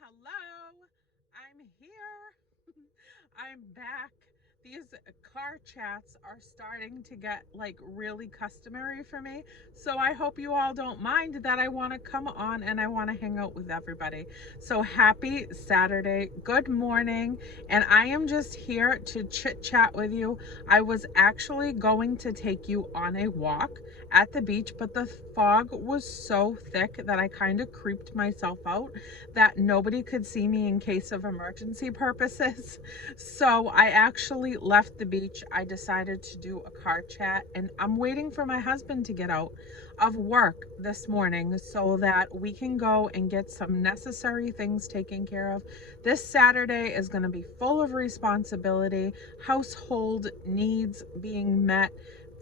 Hello, I'm here. I'm back. These car chats are starting to get like really customary for me. So I hope you all don't mind that I want to come on and I want to hang out with everybody. So happy Saturday. Good morning. And I am just here to chit chat with you. I was actually going to take you on a walk at the beach, but the fog was so thick that I kind of creeped myself out that nobody could see me in case of emergency purposes. So I actually left the beach. I decided to do a car chat, and I'm waiting for my husband to get out of work this morning so that we can go and get some necessary things taken care of. This Saturday is going to be full of responsibility, household needs being met,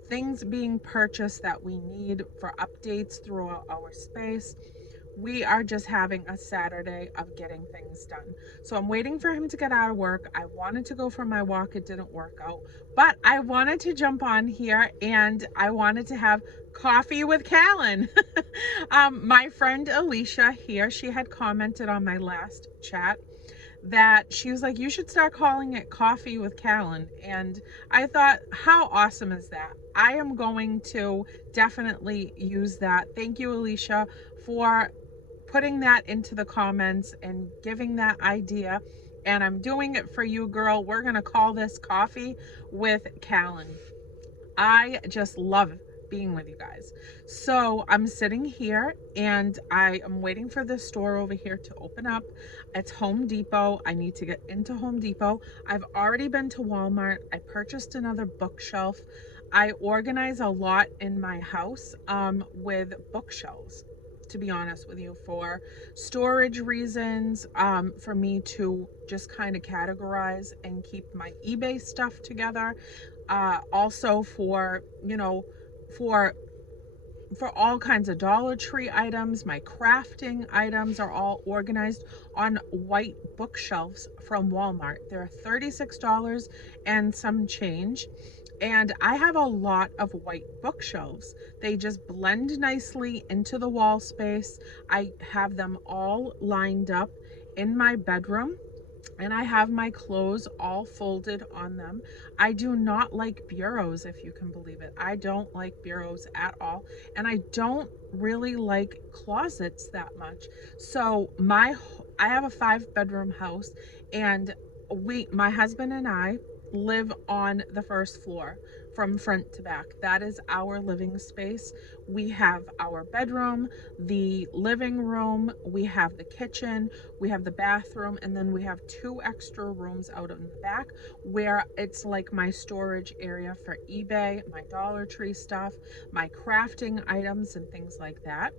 things being purchased that we need for updates throughout our space. We are just having a Saturday of getting things done. So I'm waiting for him to get out of work. I wanted to go for my walk. It didn't work out, but I wanted to jump on here and I wanted to have coffee with Kalyn. My friend Alicia here, she had commented on my last chat that she was like, you should start calling it coffee with Kalyn. And I thought, how awesome is that? I am going to definitely use that. Thank you, Alicia, for putting that into the comments and giving that idea. And I'm doing it for you, girl. We're going to call this coffee with Kalyn. I just love being with you guys. So I'm sitting here and I am waiting for this store over here to open up. It's Home Depot. I need to get into Home Depot. I've already been to Walmart. I purchased another bookshelf. I organize a lot in my house with bookshelves, to be honest with you, for storage reasons, for me to just kind of categorize and keep my eBay stuff together, also for, for all kinds of Dollar Tree items. My crafting items are all organized on white bookshelves from Walmart. They're $36 and some change. And I have a lot of white bookshelves. They just blend nicely into the wall space. I have them all lined up in my bedroom, and I have my clothes all folded on them. I do not like bureaus, if you can believe it. I don't like bureaus at all, and I don't really like closets that much. So I have a 5-bedroom house, and my husband and I live on the first floor from front to back. That is our living space. We have our bedroom, the living room, we have the kitchen, we have the bathroom, and then we have 2 extra rooms out in the back where it's like my storage area for eBay, my Dollar Tree stuff, my crafting items, and things like that.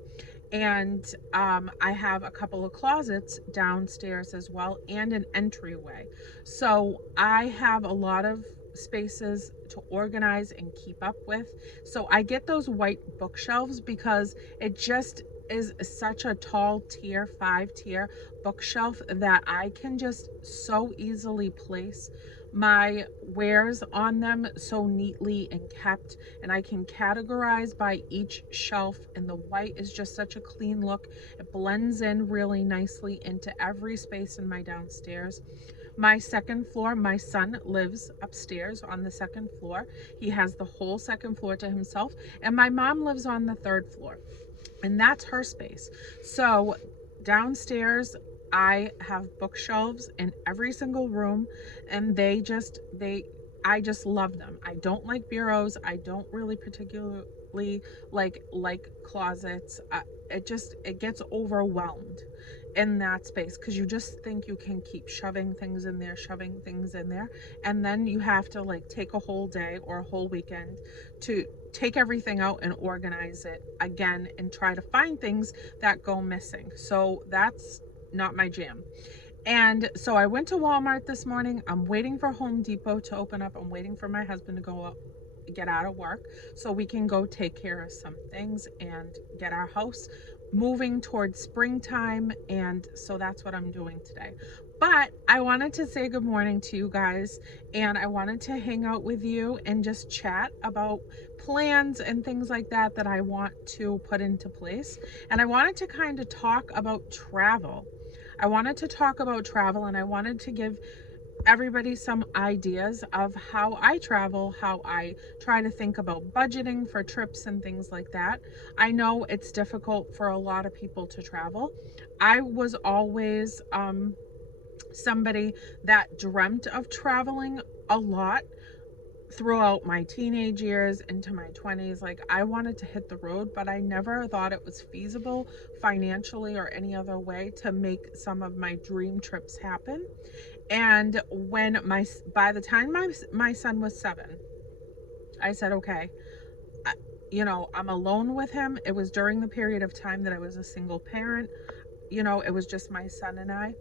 And I have a couple of closets downstairs as well, and an entryway. So I have a lot of spaces to organize and keep up with. So I get those white bookshelves because it just is such a tall tier, 5-tier bookshelf that I can just so easily place my wares on them so neatly and kept, and I can categorize by each shelf, and the white is just such a clean look. It blends in really nicely into every space in my downstairs. My second floor, my son lives upstairs on the second floor. He has the whole second floor to himself, and my mom lives on the third floor, and that's her space. So downstairs, I have bookshelves in every single room, and I just love them. I don't like bureaus. I don't really particularly like closets. It gets overwhelmed in that space because you just think you can keep shoving things in there, and then you have to like take a whole day or a whole weekend to take everything out and organize it again and try to find things that go missing. So that's not my jam. And so I went to Walmart this morning. I'm waiting for Home Depot to open up. I'm waiting for my husband to go up, get out of work, so we can go take care of some things and get our house moving towards springtime. And so that's what I'm doing today. But I wanted to say good morning to you guys, and I wanted to hang out with you and just chat about plans and things like that that I want to put into place. And I wanted to kind of talk about travel. I wanted to talk about travel, and I wanted to give everybody some ideas of how I travel, how I try to think about budgeting for trips and things like that. I know it's difficult for a lot of people to travel. I was always somebody that dreamt of traveling a lot throughout my teenage years into my 20s. Like, I wanted to hit the road, but I never thought it was feasible financially or any other way to make some of my dream trips happen. And when by the time my son was 7, I said, okay, I, I'm alone with him. It was during the period of time that I was a single parent. It was just my son and I.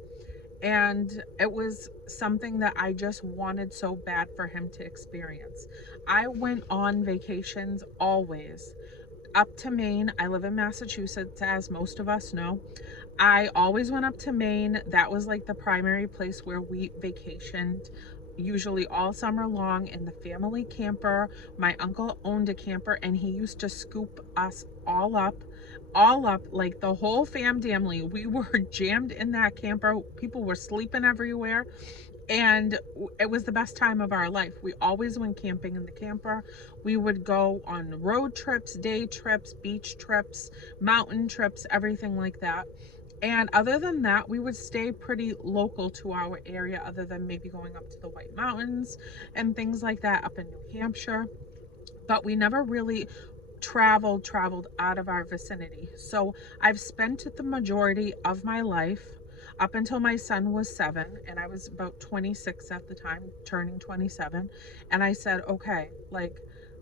And it was something that I just wanted so bad for him to experience. I went on vacations always up to Maine. I live in Massachusetts, as most of us know. I always went up to Maine. That was like the primary place where we vacationed, usually all summer long, in the family camper. My uncle owned a camper, and he used to scoop us all up, like the whole family. We were jammed in that camper. People were sleeping everywhere, and it was the best time of our life. We always went camping in the camper. We would go on road trips, day trips, beach trips, mountain trips, everything like that. And other than that, we would stay pretty local to our area, other than maybe going up to the White Mountains and things like that up in New Hampshire. But we never really traveled out of our vicinity. So I've spent the majority of my life up until my son was 7, and I was about 26 at the time, turning 27. And I said, okay, like,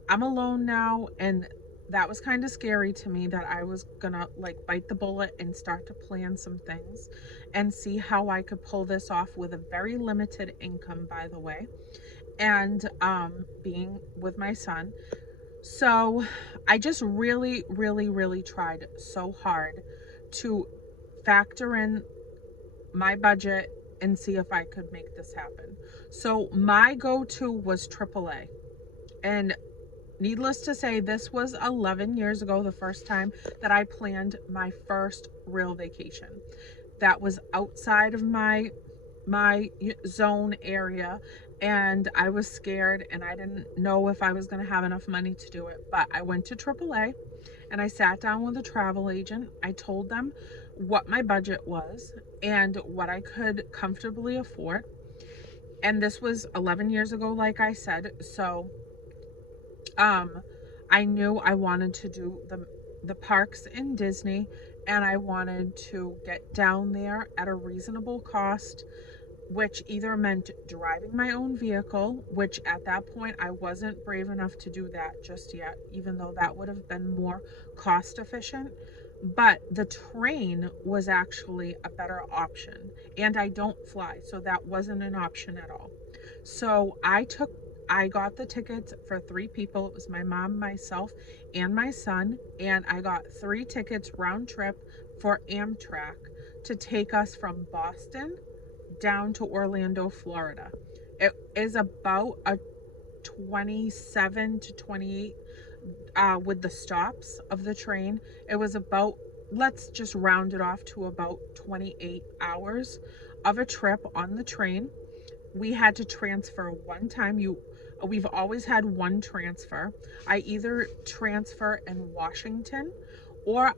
I'm alone now, and that was kind of scary to me, that I was gonna like bite the bullet and start to plan some things and see how I could pull this off with a very limited income, by the way, and being with my son. So I just really, really, really tried so hard to factor in my budget and see if I could make this happen. So my go-to was AAA. And needless to say, this was 11 years ago, the first time that I planned my first real vacation. That was outside of my zone area, and I was scared, and I didn't know if I was going to have enough money to do it. But I went to AAA, and I sat down with a travel agent. I told them what my budget was and what I could comfortably afford. And this was 11 years ago, like I said. So I knew I wanted to do the parks in Disney, and I wanted to get down there at a reasonable cost, which either meant driving my own vehicle, which at that point I wasn't brave enough to do that just yet, even though that would have been more cost efficient. But the train was actually a better option, and I don't fly, so that wasn't an option at all. So I got the tickets for 3 people. It was my mom, myself, and my son, and I got 3 tickets round trip for Amtrak to take us from Boston down to Orlando, Florida. It is about a 27 to 28 with the stops of the train. It was about, let's just round it off to about 28 hours of a trip on the train. We had to transfer one time. We've always had one transfer. I either transfer in Washington or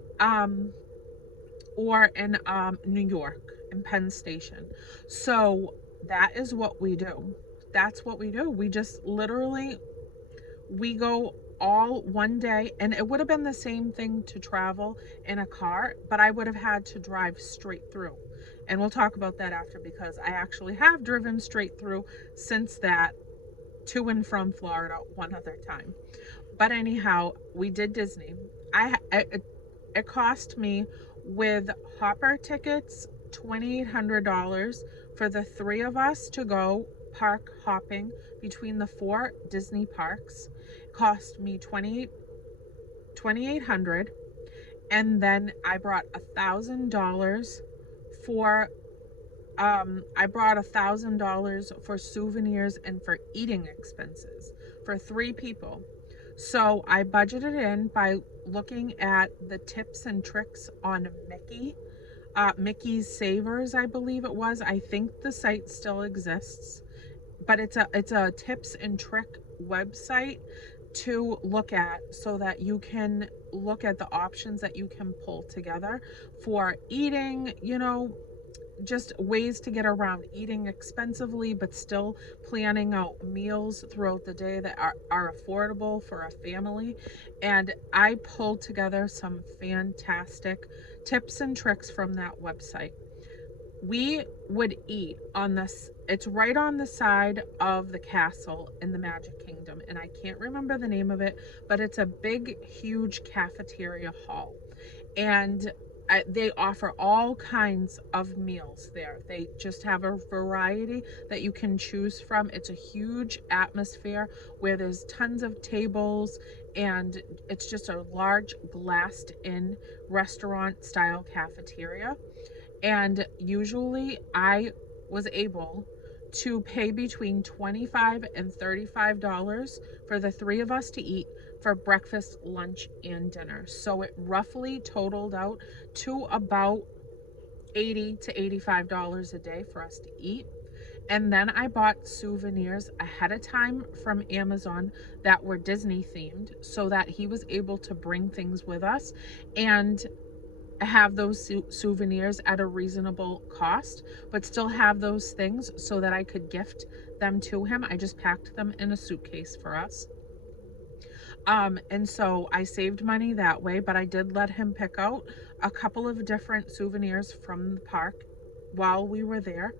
in New York, in Penn Station. So that is what we do. That's what we do. We just literally, we go all one day, and it would have been the same thing to travel in a car, but I would have had to drive straight through. And we'll talk about that after, because I actually have driven straight through since that, to and from Florida one other time. But anyhow, we did Disney. It cost me, with hopper tickets, $2,800 for the 3 of us to go park hopping between the 4 Disney parks. It cost me $2,800, and then I brought $1,000 for for souvenirs and for eating expenses for 3 people. So I budgeted in by looking at the tips and tricks on Mickey Mickey's Savers, I believe it was. I think the site still exists, but it's a tips and trick website to look at so that you can look at the options that you can pull together for eating, just ways to get around eating expensively but still planning out meals throughout the day that are affordable for a family. And I pulled together some fantastic tips and tricks from that website. We would eat on this, it's right on the side of the castle in the Magic Kingdom, and I can't remember the name of it, but it's a big huge cafeteria hall. And they offer all kinds of meals there. They just have a variety that you can choose from. It's a huge atmosphere where there's tons of tables, and it's just a large glassed in restaurant style cafeteria. And usually I was able to pay between $25 and $35 for the three of us to eat for breakfast, lunch, and dinner. So it roughly totaled out to about $80 to $85 a day for us to eat. And then I bought souvenirs ahead of time from Amazon that were Disney themed so that he was able to bring things with us and have those souvenirs at a reasonable cost, but still have those things so that I could gift them to him. I just packed them in a suitcase for us. And so I saved money that way, but I did let him pick out a couple of different souvenirs from the park while we were there.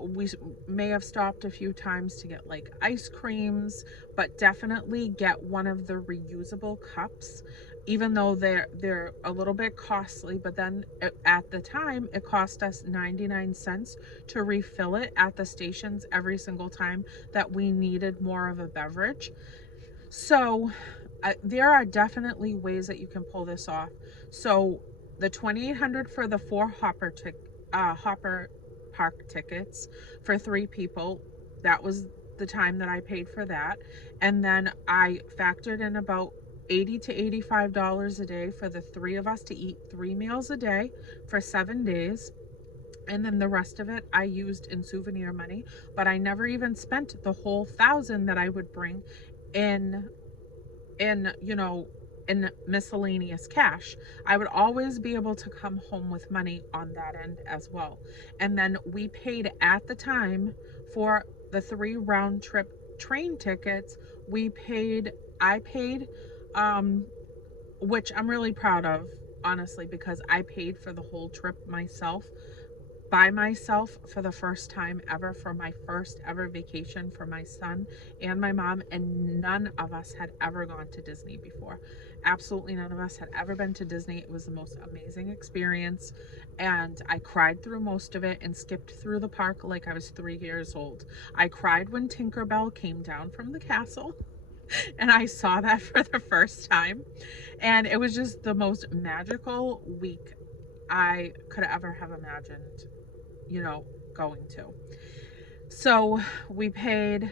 We may have stopped a few times to get like ice creams, but definitely get one of the reusable cups, even though they're a little bit costly. But then at the time, it cost us 99 cents to refill it at the stations every single time that we needed more of a beverage. So there are definitely ways that you can pull this off. So the 2,800 for the four Hopper Park tickets for three people, that was the time that I paid for that. And then I factored in about $80 to $85 a day for the three of us to eat 3 meals a day for 7 days. And then the rest of it I used in souvenir money, but I never even spent the whole 1,000 that I would bring in in you know in miscellaneous cash. I would always be able to come home with money on that end as well. And then we paid at the time for the 3 round trip train tickets. I paid, um which I'm really proud of, honestly, because I paid for the whole trip myself, by myself, for the first time ever, for my first ever vacation for my son and my mom. And none of us had ever gone to Disney before. Absolutely none of us had ever been to Disney. It was the most amazing experience, and I cried through most of it and skipped through the park like I was 3 years old. I cried when Tinkerbell came down from the castle and I saw that for the first time, and it was just the most magical week I could ever have imagined, going to. So we paid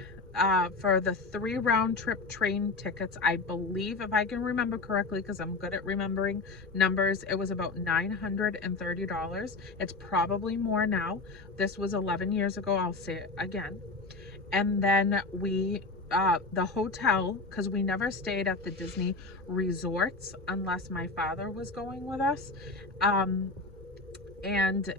for the 3 round trip train tickets. I believe, if I can remember correctly, because I'm good at remembering numbers, it was about $930. It's probably more now. This was 11 years ago. I'll say it again. And then the hotel, because we never stayed at the Disney resorts unless my father was going with us. And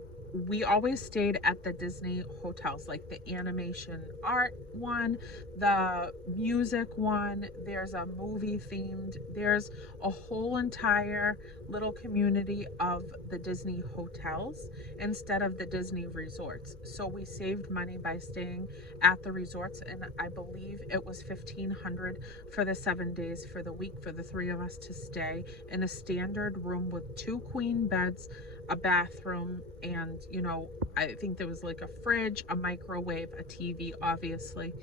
we always stayed at the Disney hotels, like the animation art one, the music one. There's a movie themed, there's a whole entire little community of the Disney hotels instead of the Disney resorts. So we saved money by staying at the resorts, and I believe it was $1,500 for the 7 days for the week for the three of us to stay in a standard room with 2 queen beds, a bathroom, and I think there was like a fridge, a microwave, a TV, obviously,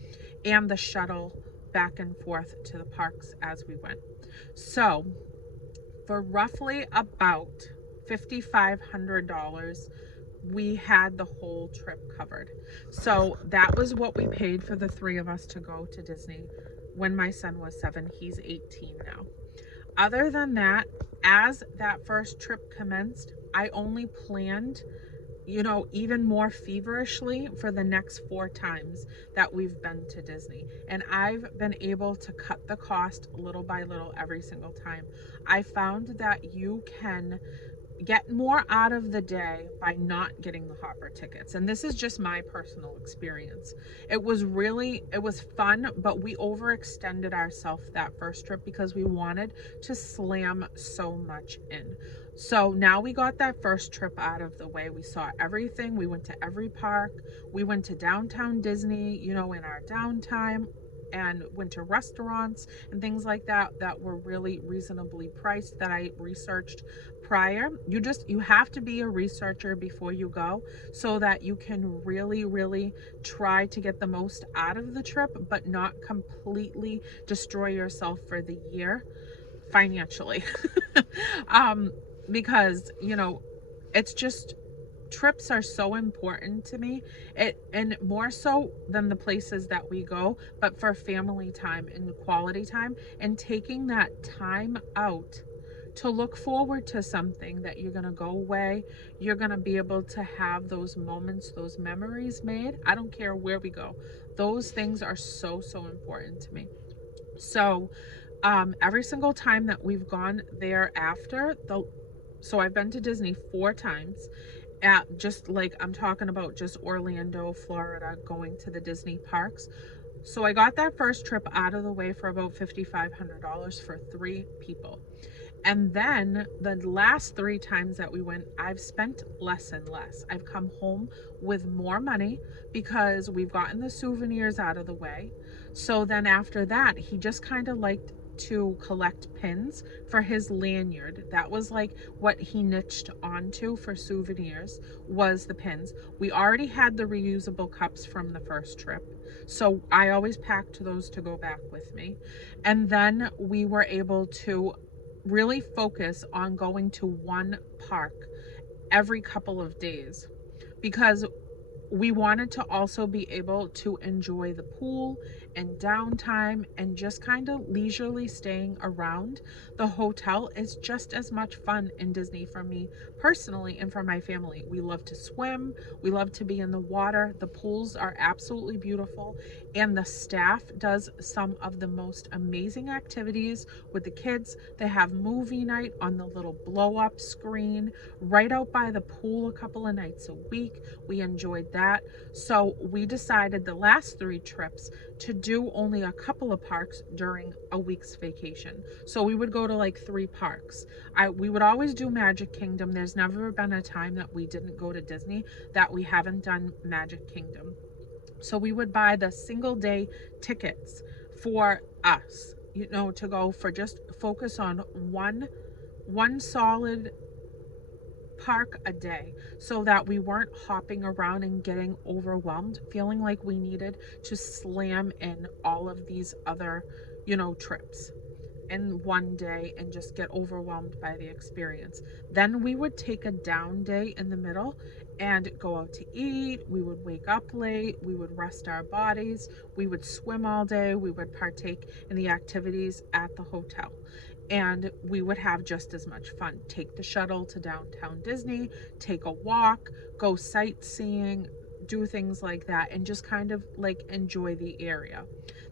and the shuttle back and forth to the parks as we went. So for roughly about $5,500, we had the whole trip covered. So that was what we paid for the three of us to go to Disney when my son was 7. He's 18 now. Other than that, as that first trip commenced, I only planned, even more feverishly for the next 4 times that we've been to Disney. And I've been able to cut the cost little by little every single time. I found that you can get more out of the day by not getting the hopper tickets. And this is just my personal experience. It was fun, but we overextended ourselves that first trip because we wanted to slam so much in. So now we got that first trip out of the way. We saw everything. We went to every park. We went to downtown Disney, in our downtime, and went to restaurants and things like that were really reasonably priced that I researched prior. You have to be a researcher before you go so that you can really try to get the most out of the trip, but not completely destroy yourself for the year financially. um because it's just, trips are so important to me, and more so than the places that we go, but for family time and quality time, and taking that time out to look forward to something that you're going to go away, you're going to be able to have those moments, those memories made. I don't care where we go, those things are so important to me. So every single time that we've gone thereafter, so I've been to Disney 4 times, at just like, I'm talking about just Orlando, Florida, going to the Disney parks. So I got that first trip out of the way for about $5,500 for 3 people. And then the last 3 times that we went, I've spent less and less. I've come home with more money because we've gotten the souvenirs out of the way. So then after that, he just kind of liked to collect pins for his lanyard. That was like what he niched onto for souvenirs, was the pins. We already had the reusable cups from the first trip, so I always packed those to go back with me. And then we were able to really focus on going to one park every couple of days because we wanted to also be able to enjoy the pool and downtime and just kind of leisurely staying around. The hotel is just as much fun in Disney for me personally and for my family. We love to swim, we love to be in the water. The pools are absolutely beautiful, and the staff does some of the most amazing activities with the kids. They have movie night on the little blow up screen right out by the pool a couple of nights a week. We enjoyed that. So we decided the last 3 trips to do only a couple of parks during a week's vacation. So we would go to like 3 parks. We would always do Magic Kingdom. There's never been a time that we didn't go to Disney that we haven't done Magic Kingdom. So we would buy the single day tickets for us, to go for just focus on one solid park a day, so that we weren't hopping around and getting overwhelmed, feeling like we needed to slam in all of these other, trips in one day and just get overwhelmed by the experience. Then we would take a down day in the middle and go out to eat. We would wake up late. We would rest our bodies. We would swim all day. We would partake in the activities at the hotel. And we would have just as much fun. Take the shuttle to downtown Disney, take a walk, go sightseeing, do things like that, and just kind of like enjoy the area.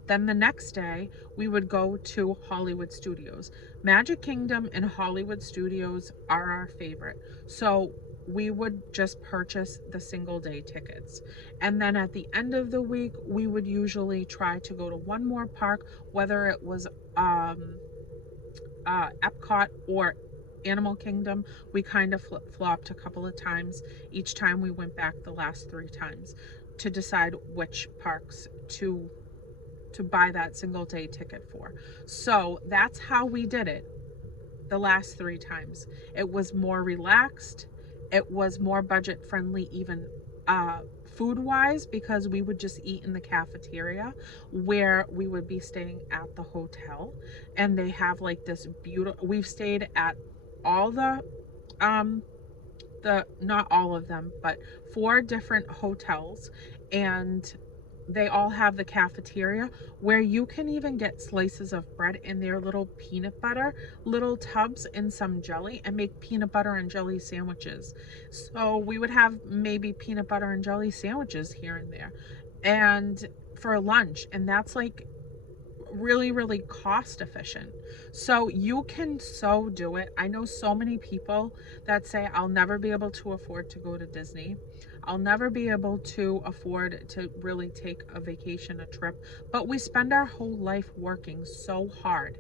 Then the next day, we would go to Hollywood Studios. Magic Kingdom and Hollywood Studios are our favorite. So we would just purchase the single day tickets. And then at the end of the week, we would usually try to go to one more park, whether it was Epcot or Animal Kingdom. We kind of flip-flopped a couple of times. Each time we went back the last 3 times to decide which parks to buy that single day ticket for. So that's how we did it the last 3 times. It was more relaxed. It was more budget friendly, even food wise, because we would just eat in the cafeteria where we would be staying at the hotel. And they have like this beautiful, we've stayed at all the not all of them, but 4 different hotels, and they all have the cafeteria where you can even get slices of bread in their little peanut butter, little tubs, and some jelly, and make peanut butter and jelly sandwiches. So we would have maybe peanut butter and jelly sandwiches here and there, and for lunch, and that's like really cost efficient. So you can so do it. I know so many people that say, I'll never be able to afford to go to Disney. I'll never be able to afford to really take a vacation, a trip, but we spend our whole life working so hard.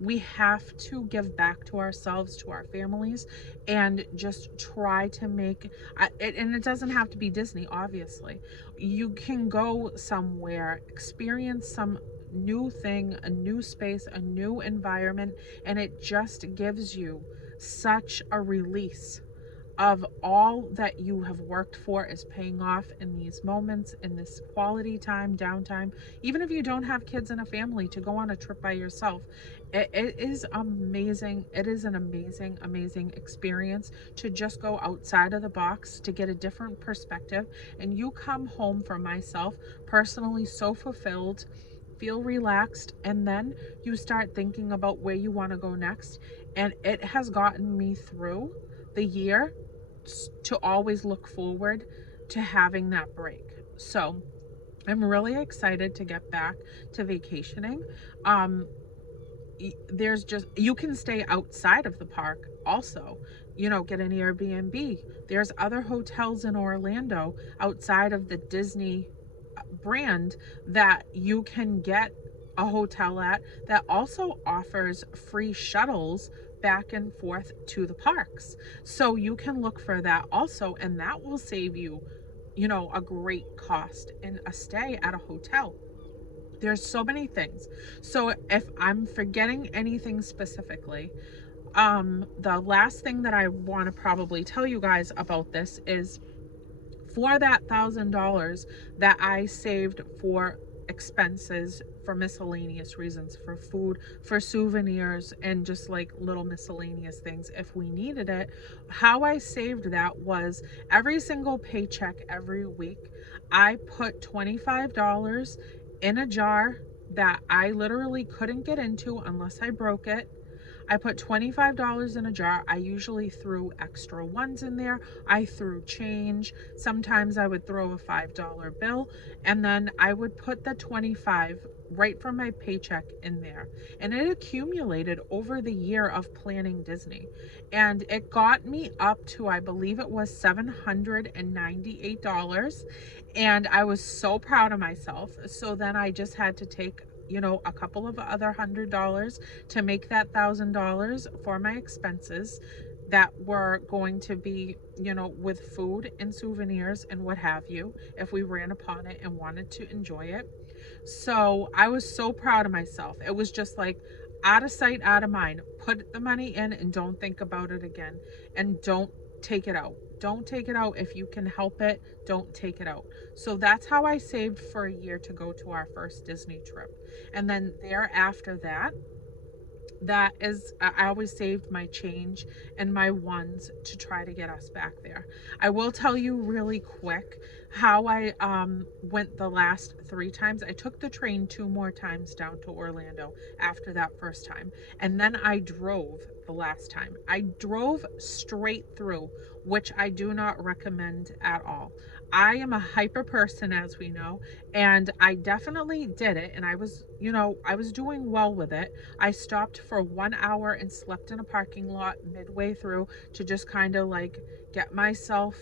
We have to give back to ourselves, to our families, and just try to make it. And it doesn't have to be Disney, obviously. You can go somewhere, experience some new thing, a new space, a new environment, and it just gives you such a release of all that you have worked for is paying off in these moments, in this quality time, downtime. Even if you don't have kids and a family, to go on a trip by yourself, it is amazing. It is an amazing experience to just go outside of the box, to get a different perspective. And you come home, for myself personally, so fulfilled, feel relaxed, and then you start thinking about where you want to go next. And it has gotten me through the year to always look forward to having that break. So I'm really excited to get back to vacationing. Um, there's just, you can stay outside of the park also, get an Airbnb. There's other hotels in Orlando outside of the Disney brand that you can get a hotel at, that also offers free shuttles back and forth to the parks. So you can look for that also, and that will save you, a great cost in a stay at a hotel. There's so many things. So if I'm forgetting anything specifically, the last thing that I want to probably tell you guys about this is, for that $1,000 that I saved for expenses, for miscellaneous reasons, for food, for souvenirs, and just like little miscellaneous things if we needed it, how I saved that was every single paycheck every week, I put $25 in a jar that I literally couldn't get into unless I broke it. I put $25 in a jar. I usually threw extra ones in there. I threw change. Sometimes I would throw a $5 bill, and then I would put the 25 right from my paycheck in there. And it accumulated over the year of planning Disney. And it got me up to, I believe it was $798. And I was so proud of myself. So then I just had to take a couple of other $100 to make that $1,000 for my expenses that were going to be, with food and souvenirs and what have you, if we ran upon it and wanted to enjoy it. So I was so proud of myself. It was just like, out of sight, out of mind. Put the money in and don't think about it again. And don't take it out. Don't take it out. If you can help it, don't take it out. So that's how I saved for a year to go to our first Disney trip. And then thereafter that is, I always saved my change and my ones to try to get us back there. I will tell you really quick how I went the last 3 times. I took the train 2 more times down to Orlando after that first time, and then I drove the last time. I drove straight through, which I do not recommend at all. I am a hyper person, as we know, and I definitely did it, and I was doing well with it. I stopped for 1 hour and slept in a parking lot midway through to just kind of like get myself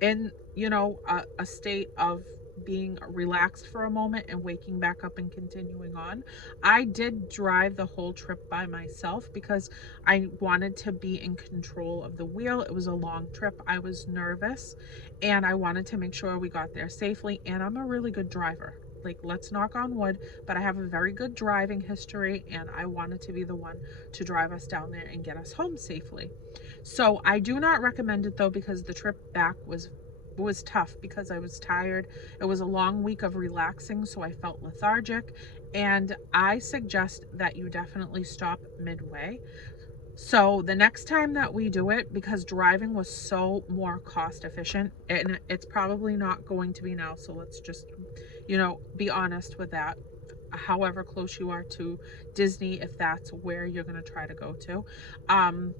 in, a state of being relaxed for a moment and waking back up and continuing on. I did drive the whole trip by myself because I wanted to be in control of the wheel. It was a long trip. I was nervous and I wanted to make sure we got there safely. And I'm a really good driver. Like, let's knock on wood, but I have a very good driving history and I wanted to be the one to drive us down there and get us home safely. So I do not recommend it though, because the trip back was tough because I was tired. It was a long week of relaxing, so I felt lethargic, and I suggest that you definitely stop midway. So the next time that we do it, because driving was so more cost efficient, and it's probably not going to be now, so let's just you know, be honest with that. However close you are to Disney, if that's where you're going to try to go to, um,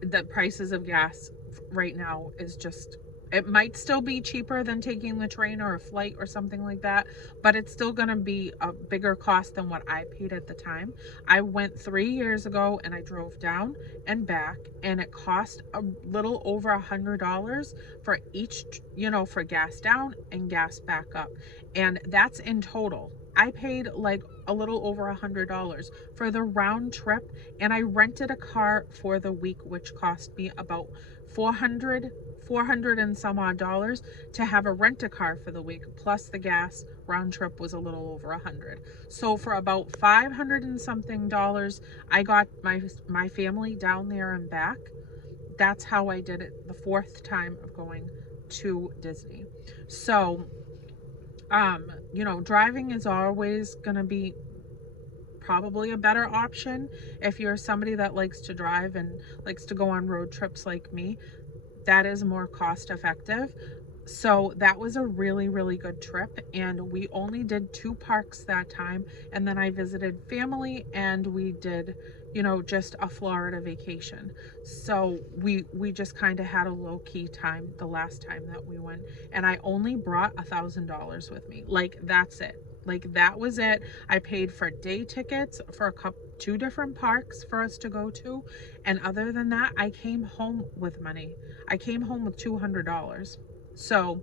the prices of gas right now is just, it might still be cheaper than taking the train or a flight or something like that, but it's still going to be a bigger cost than what I paid at the time. I went 3 years ago and I drove down and back, and it cost a little over $100 for each, you know, for gas down and gas back up. And that's in total. I paid like a little over $100 for the round trip, and I rented a car for the week, which cost me about 400 and some odd dollars to have a rent a car for the week, plus the gas round trip was a little over 100. So for about 500 and something dollars, I got my family down there and back. That's how I did it the fourth time of going to Disney. So you know, driving is always going to be probably a better option if you're somebody that likes to drive and likes to go on road trips like me. That is more cost effective. So that was a really, really good trip, and we only did 2 parks that time, and then I visited family and we did, you know, just a Florida vacation. So we just kind of had a low-key time the last time that we went, and I only brought $1,000 with me. Like, that's it. Like, that was it. I paid for day tickets for 2 different parks for us to go to, and other than that, I came home with money. I came home with $200. So,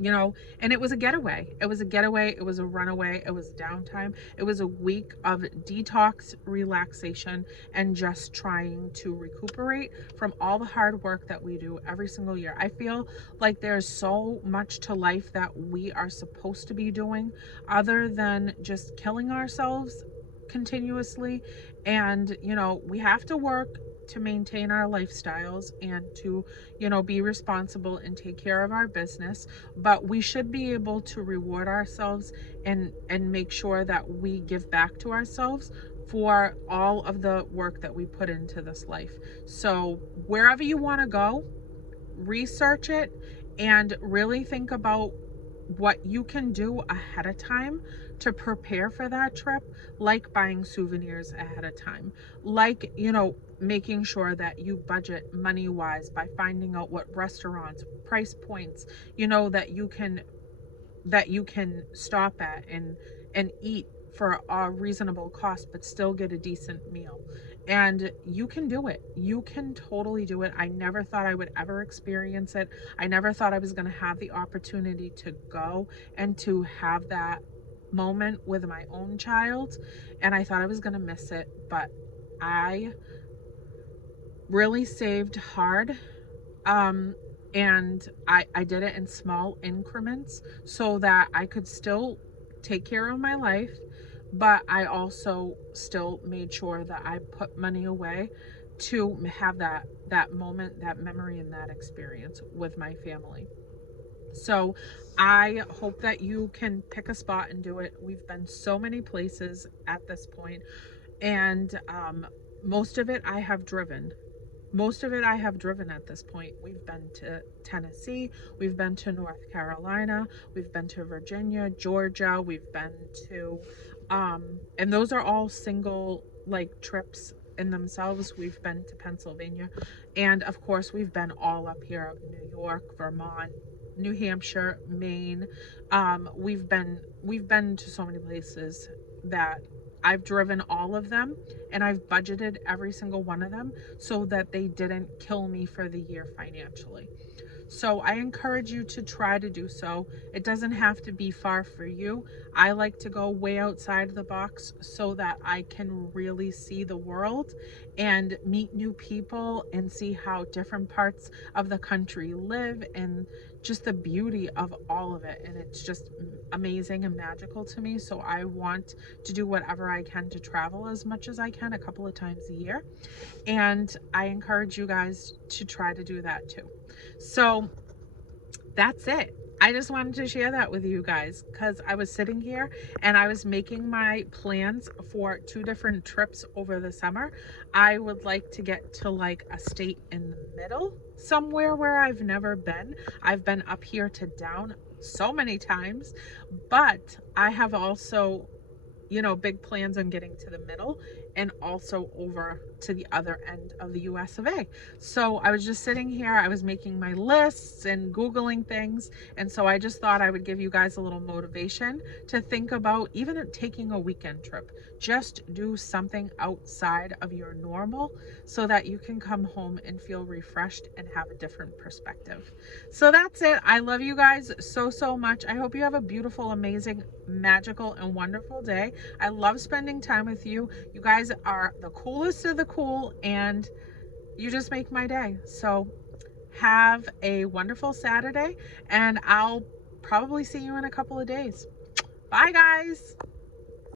you know, and it was a getaway. It was a getaway. It was a runaway. It was downtime. It was a week of detox, relaxation, and just trying to recuperate from all the hard work that we do every single year. I feel like there's so much to life that we are supposed to be doing other than just killing ourselves continuously. And, you know, we have to work to maintain our lifestyles and to, you know, be responsible and take care of our business, but we should be able to reward ourselves and make sure that we give back to ourselves for all of the work that we put into this life. So wherever you want to go, research it and really think about what you can do ahead of time to prepare for that trip, like buying souvenirs ahead of time, like, you know, making sure that you budget money wise by finding out what restaurants, price points, you know, that you can stop at and eat for a reasonable cost but still get a decent meal. And you can do it. You can totally do it. I never thought I would ever experience it. I never thought I was going to have the opportunity to go and to have that moment with my own child, and I thought I was going to miss it, but I really saved hard. And I did it in small increments so that I could still take care of my life, but I also still made sure that I put money away to have that moment, that memory, and that experience with my family. So I hope that you can pick a spot and do it. We've been so many places at this point, and most of it I have driven. Most of it I have driven at this point. We've been to Tennessee, we've been to North Carolina, we've been to Virginia, Georgia, we've been to, and those are all single like trips in themselves. We've been to Pennsylvania, and of course we've been all up here, New York, Vermont, New Hampshire, Maine. We've been to so many places that I've driven all of them, and I've budgeted every single one of them so that they didn't kill me for the year financially. So I encourage you to try to do so. It doesn't have to be far for you. I like to go way outside the box so that I can really see the world and meet new people and see how different parts of the country live and just the beauty of all of it. And it's just amazing and magical to me. So I want to do whatever I can to travel as much as I can, a couple of times a year. And I encourage you guys to try to do that too. So that's it. I just wanted to share that with you guys because I was sitting here and I was making my plans for 2 different trips over the summer. I would like to get to like a state in the middle, somewhere where I've never been. I've been up here to down so many times, but I have also, you know, big plans on getting to the middle and also over to the other end of the US of A. So I was just sitting here, I was making my lists and Googling things. And so I just thought I would give you guys a little motivation to think about even taking a weekend trip. Just do something outside of your normal so that you can come home and feel refreshed and have a different perspective. So that's it. I love you guys so, so much. I hope you have a beautiful, amazing, magical, and wonderful day. I love spending time with you. You guys are the coolest of the cool, and you just make my day. So have a wonderful Saturday, and I'll probably see you in a couple of days. Bye, guys.